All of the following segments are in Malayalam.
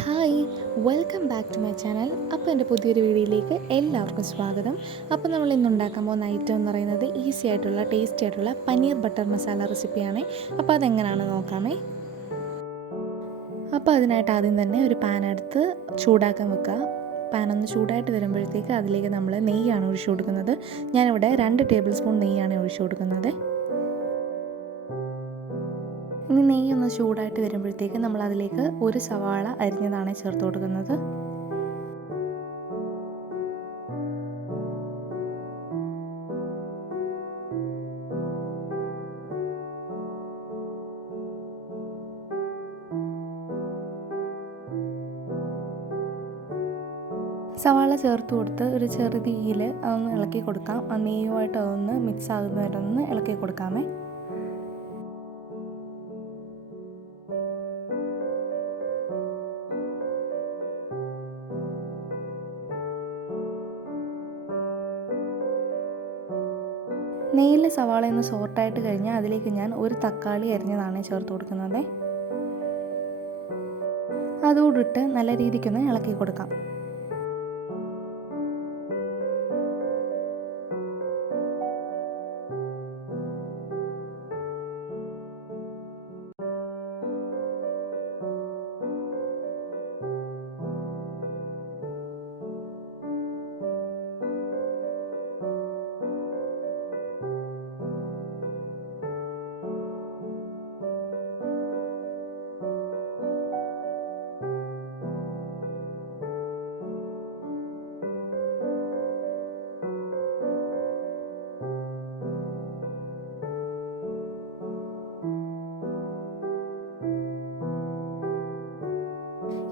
Hi, welcome back to my channel. അപ്പോൾ എൻ്റെ പുതിയൊരു വീഡിയോയിലേക്ക് എല്ലാവർക്കും സ്വാഗതം. അപ്പോൾ നമ്മൾ ഇന്ന് ഉണ്ടാക്കാൻ പോകുന്ന ഐറ്റം എന്ന് പറയുന്നത് ഈസി ആയിട്ടുള്ള ടേസ്റ്റി ആയിട്ടുള്ള പനീർ ബട്ടർ മസാല റെസിപ്പിയാണ്. അപ്പോൾ അതെങ്ങനെയാണെന്ന് നോക്കാമേ. അപ്പോൾ അതിനായിട്ട് ആദ്യം തന്നെ ഒരു പാൻ എടുത്ത് ചൂടാക്കാൻ വെക്കുക. പാൻ ഒന്ന് ചൂടായിട്ട് വരുമ്പോഴത്തേക്ക് അതിലേക്ക് നമ്മൾ നെയ്യാണ് ഒഴിച്ചു കൊടുക്കുന്നത്. ഞാനിവിടെ 2 ടേബിൾ സ്പൂൺ നെയ്യാണ് ഒഴിച്ചു കൊടുക്കുന്നത്. ഇനി നെയ്യ് ഒന്ന് ചൂടായിട്ട് വരുമ്പോഴത്തേക്ക് നമ്മൾ അതിലേക്ക് ഒരു സവാള അരിഞ്ഞതാണ് ചേർത്ത് കൊടുക്കുന്നത്. സവാള ചേർത്ത് കൊടുത്ത് ഒരു ചെറു തീയിൽ അതൊന്ന് ഇളക്കി കൊടുക്കാം. ആ നെയ്യുമായിട്ട് അതൊന്ന് മിക്സ് ആകുന്നവരെ ഒന്ന് ഇളക്കി കൊടുക്കാമേ. നെയ്യിൽ സവാള ഒന്ന് സോർട്ടായിട്ട് കഴിഞ്ഞാൽ അതിലേക്ക് ഞാൻ ഒരു തക്കാളി അരിഞ്ഞതാണ് ചേർത്ത് കൊടുക്കുന്നത്. അതോടിട്ട് നല്ല രീതിക്കൊന്ന് ഇളക്കി കൊടുക്കാം.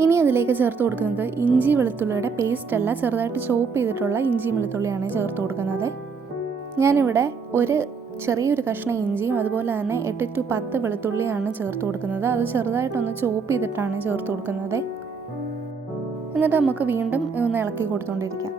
ഇനി അതിലേക്ക് ചേർത്ത് കൊടുക്കുന്നത് ഇഞ്ചി വെളുത്തുള്ളിയുടെ പേസ്റ്റ് അല്ല, ചെറുതായിട്ട് ചോപ്പ് ചെയ്തിട്ടുള്ള ഇഞ്ചി വെളുത്തുള്ളിയാണ് ചേർത്ത് കൊടുക്കുന്നത്. ഞാനിവിടെ ഒരു ചെറിയൊരു കഷ്ണം ഇഞ്ചിയും അതുപോലെ തന്നെ 8 to 10 വെളുത്തുള്ളിയാണ് ചേർത്ത് കൊടുക്കുന്നത്. അത് ചെറുതായിട്ടൊന്ന് ചോപ്പ് ചെയ്തിട്ടാണ് ചേർത്ത് കൊടുക്കുന്നത്. എന്നിട്ട് നമുക്ക് വീണ്ടും ഒന്ന് ഇളക്കി കൊടുത്തുകൊണ്ടിരിക്കാം.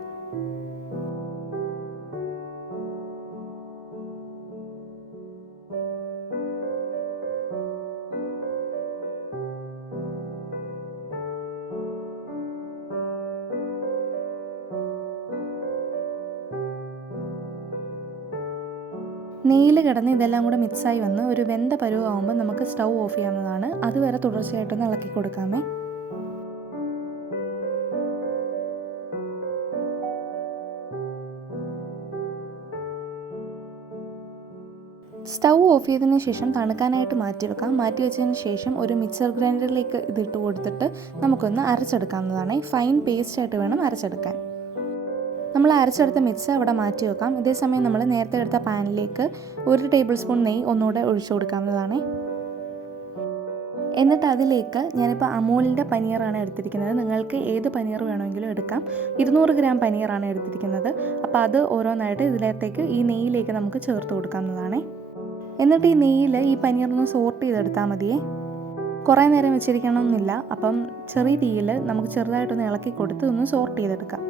നെയ്യിൽ കിടന്ന് ഇതെല്ലാം കൂടെ മിക്സായി വന്ന് ഒരു വെന്ത പരുവാകുമ്പോൾ നമുക്ക് സ്റ്റൗ ഓഫ് ചെയ്യാവുന്നതാണ്. അതുവരെ തുടർച്ചയായിട്ടൊന്ന് ഇളക്കി കൊടുക്കാമേ. സ്റ്റൗ ഓഫ് ചെയ്തതിന് ശേഷം തണുക്കാനായിട്ട് മാറ്റി വെക്കാം. മാറ്റി വെച്ചതിന് ശേഷം ഒരു മിക്സർ ഗ്രൈൻഡറിലേക്ക് ഇതിട്ട് കൊടുത്തിട്ട് നമുക്കൊന്ന് അരച്ചെടുക്കാവുന്നതാണ്. ഫൈൻ പേസ്റ്റായിട്ട് വേണം അരച്ചെടുക്കാൻ. നമ്മൾ അരച്ചെടുത്ത മിക്സ് അവിടെ മാറ്റി വെക്കാം. ഇതേസമയം നമ്മൾ നേരത്തെ എടുത്ത പാനിലേക്ക് 1 ടേബിൾ സ്പൂൺ നെയ്യ് ഒന്നുകൂടെ ഒഴിച്ചു കൊടുക്കാവുന്നതാണ്. എന്നിട്ട് അതിലേക്ക് ഞാനിപ്പോൾ അമൂലിൻ്റെ പനീറാണ് എടുത്തിരിക്കുന്നത്. നിങ്ങൾക്ക് ഏത് പനീർ വേണമെങ്കിലും എടുക്കാം. 200 ഗ്രാം പനീറാണ് എടുത്തിരിക്കുന്നത്. അപ്പോൾ അത് ഓരോന്നായിട്ട് ഇതിലേക്ക് ഈ നെയ്യിലേക്ക് നമുക്ക് ചേർത്ത് കൊടുക്കാവുന്നതാണ്. എന്നിട്ട് ഈ നെയ്യിൽ ഈ പനീറൊന്ന് സോർട്ട് ചെയ്തെടുത്താൽ മതിയേ. കുറേ നേരം വെച്ചിരിക്കണമെന്നില്ല. അപ്പം ചെറിയ തീയിൽ നമുക്ക് ചെറുതായിട്ടൊന്ന് ഇളക്കി കൊടുത്ത് ഒന്ന് സോർട്ട് ചെയ്തെടുക്കാം.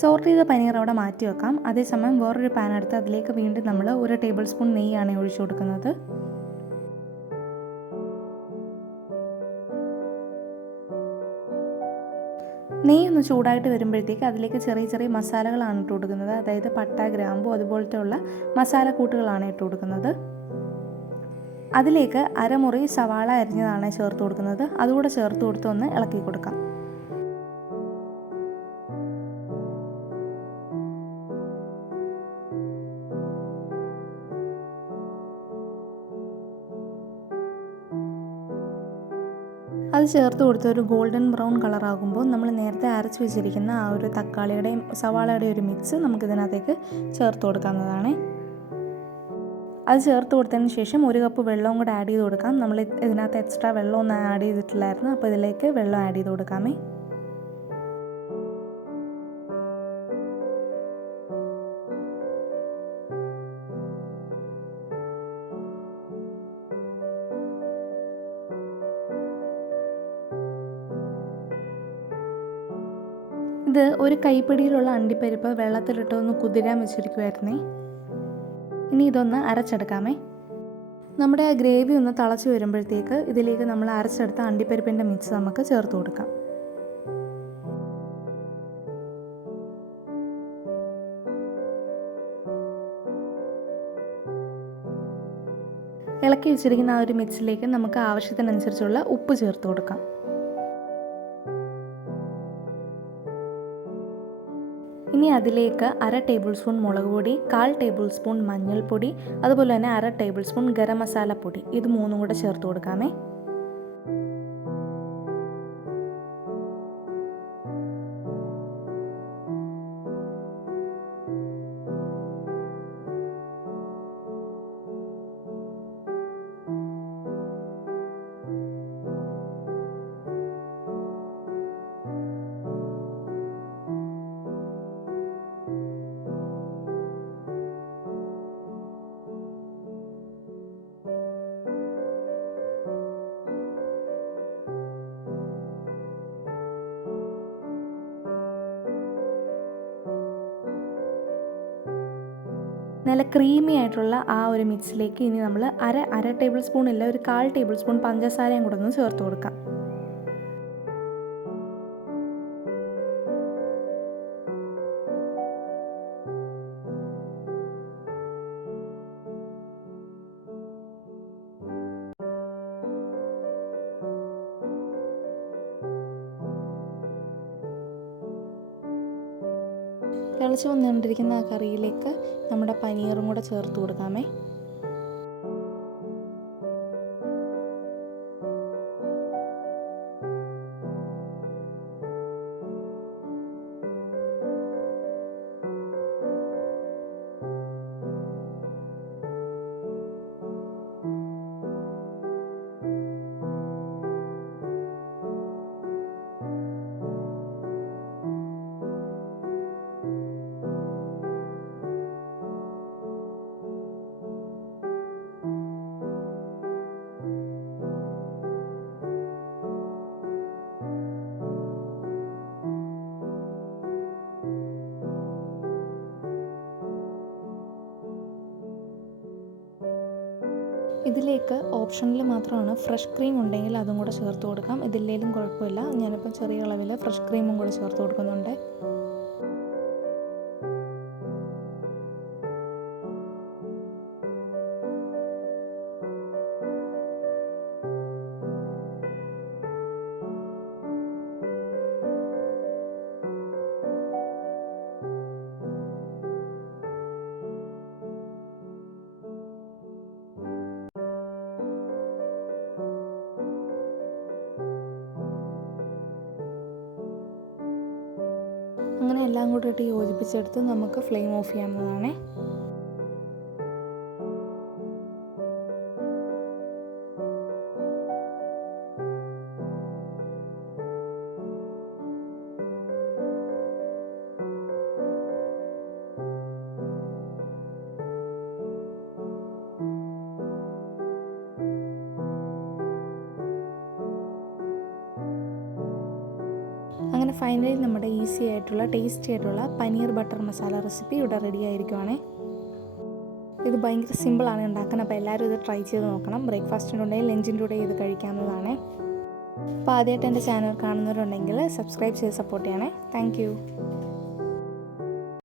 സോർട്ട് ചെയ്ത പനീർ അവിടെ മാറ്റി വെക്കാം. അതേസമയം വേറൊരു പാൻ എടുത്ത് അതിലേക്ക് വീണ്ടും നമ്മൾ 1 ടേബിൾ സ്പൂൺ നെയ്യാണ് ഒഴിച്ചു കൊടുക്കുന്നത്. നെയ്യ് ഒന്ന് ചൂടായിട്ട് വരുമ്പോഴത്തേക്ക് അതിലേക്ക് ചെറിയ ചെറിയ മസാലകളാണ് ഇട്ട് കൊടുക്കുന്നത്. അതായത് പട്ട, ഗ്രാമ്പു അതുപോലത്തെ ഉള്ള മസാലക്കൂട്ടുകളാണ് ഇട്ട് കൊടുക്കുന്നത്. അതിലേക്ക് അരമുറി സവാള അരിഞ്ഞതാണ് ചേർത്ത് കൊടുക്കുന്നത്. അതുകൂടെ ചേർത്ത് കൊടുത്ത് ഒന്ന് ഇളക്കി കൊടുക്കാം. അത് ചേർത്ത് കൊടുത്ത് ഒരു ഗോൾഡൻ ബ്രൗൺ കളറാകുമ്പോൾ നമ്മൾ നേരത്തെ അരച്ച് വെച്ചിരിക്കുന്ന ആ ഒരു തക്കാളിയുടെയും സവാളയുടെയും ഒരു മിക്സ് നമുക്കിതിനകത്തേക്ക് ചേർത്ത് കൊടുക്കാവുന്നതാണ്. അത് ചേർത്ത് കൊടുത്തതിന് ശേഷം 1 കപ്പ് വെള്ളവും കൂടെ ആഡ് ചെയ്ത് കൊടുക്കാം. നമ്മൾ ഇതിനകത്ത് എക്സ്ട്രാ വെള്ളമൊന്നും ആഡ് ചെയ്തിട്ടില്ലായിരുന്നു, അപ്പോൾ ഇതിലേക്ക് വെള്ളം ആഡ് ചെയ്ത് കൊടുക്കാമേ. ഇത് ഒരു കൈപ്പിടിയിലുള്ള അണ്ടിപ്പരിപ്പ് വെള്ളത്തിലിട്ടൊന്ന് കുതിരാൻ വെച്ചിരിക്കുമായിരുന്നേ. ഇനി ഇതൊന്ന് അരച്ചെടുക്കാമേ. നമ്മുടെ ആ ഗ്രേവി ഒന്ന് തിളച്ച് വരുമ്പോഴത്തേക്ക് ഇതിലേക്ക് നമ്മൾ അരച്ചെടുത്ത അണ്ടിപ്പരിപ്പിൻ്റെ മിക്സ് നമുക്ക് ചേർത്ത് കൊടുക്കാം. ഇളക്കി വെച്ചിരിക്കുന്ന ആ ഒരു മിക്സിലേക്ക് നമുക്ക് ആവശ്യത്തിനനുസരിച്ചുള്ള ഉപ്പ് ചേർത്ത് കൊടുക്കാം. ഇനി അതിലേക്ക് 1/2 ടേബിൾ സ്പൂൺ മുളക് പൊടി, 1/4 ടേബിൾ സ്പൂൺ മഞ്ഞൾപ്പൊടി, അതുപോലെ തന്നെ 1/2 ടേബിൾ സ്പൂൺ ഗരം മസാല പൊടി, ഇത് മൂന്നും കൂടെ ചേർത്ത് കൊടുക്കാമേ. നല്ല ക്രീമി ആയിട്ടുള്ള ആ ഒരു മിക്സിലേക്ക് ഇനി നമ്മൾ അര ടേബിൾ സ്പൂൺ ഇല്ല, ഒരു 1/4 ടേബിൾ സ്പൂൺ പഞ്ചസാരയും കൂടെ ഒന്ന് ചേർത്ത് കൊടുക്കാം. തിളച്ച് വന്നുകൊണ്ടിരിക്കുന്ന ആ കറിയിലേക്ക് നമ്മുടെ പനീറും കൂടെ ചേർത്ത് കൊടുക്കാമേ. ഇതിലേക്ക് ഓപ്ഷനിൽ മാത്രമാണ് ഫ്രഷ് ക്രീം ഉണ്ടെങ്കിൽ അതും കൂടെ ചേർത്ത് കൊടുക്കാം. ഇതില്ലേലും കുഴപ്പമില്ല. ഞാനിപ്പോൾ ചെറിയ അളവിൽ ഫ്രഷ് ക്രീമും കൂടെ ചേർത്ത് കൊടുക്കുന്നുണ്ട്. അങ്ങനെ എല്ലാം കൂടി ഇട്ട് യോജിപ്പിച്ചെടുത്ത് നമുക്ക് ഫ്ലെയിം ഓഫ് ചെയ്യാവുന്നതാണ്. അങ്ങനെ ഫൈനലി നമ്മുടെ ഈസി ആയിട്ടുള്ള ടേസ്റ്റി ആയിട്ടുള്ള പനീർ ബട്ടർ മസാല റെസിപ്പി ഇവിടെ റെഡി ആയിരിക്കുവാണേ. ഇത് ഭയങ്കര സിമ്പിളാണ് ഉണ്ടാക്കാൻ. അപ്പോൾ എല്ലാവരും ഇത് ട്രൈ ചെയ്ത് നോക്കണം. ബ്രേക്ക്ഫാസ്റ്റിൻ്റെ കൂടെ ലഞ്ചിൻ്റെ കൂടെ ഇത് കഴിക്കാവുന്നതാണ്. അപ്പോൾ ആദ്യമായിട്ട് എൻ്റെ ചാനൽ കാണുന്നവരുണ്ടെങ്കിൽ സബ്സ്ക്രൈബ് ചെയ്ത് സപ്പോർട്ട് ചെയ്യണേ. താങ്ക്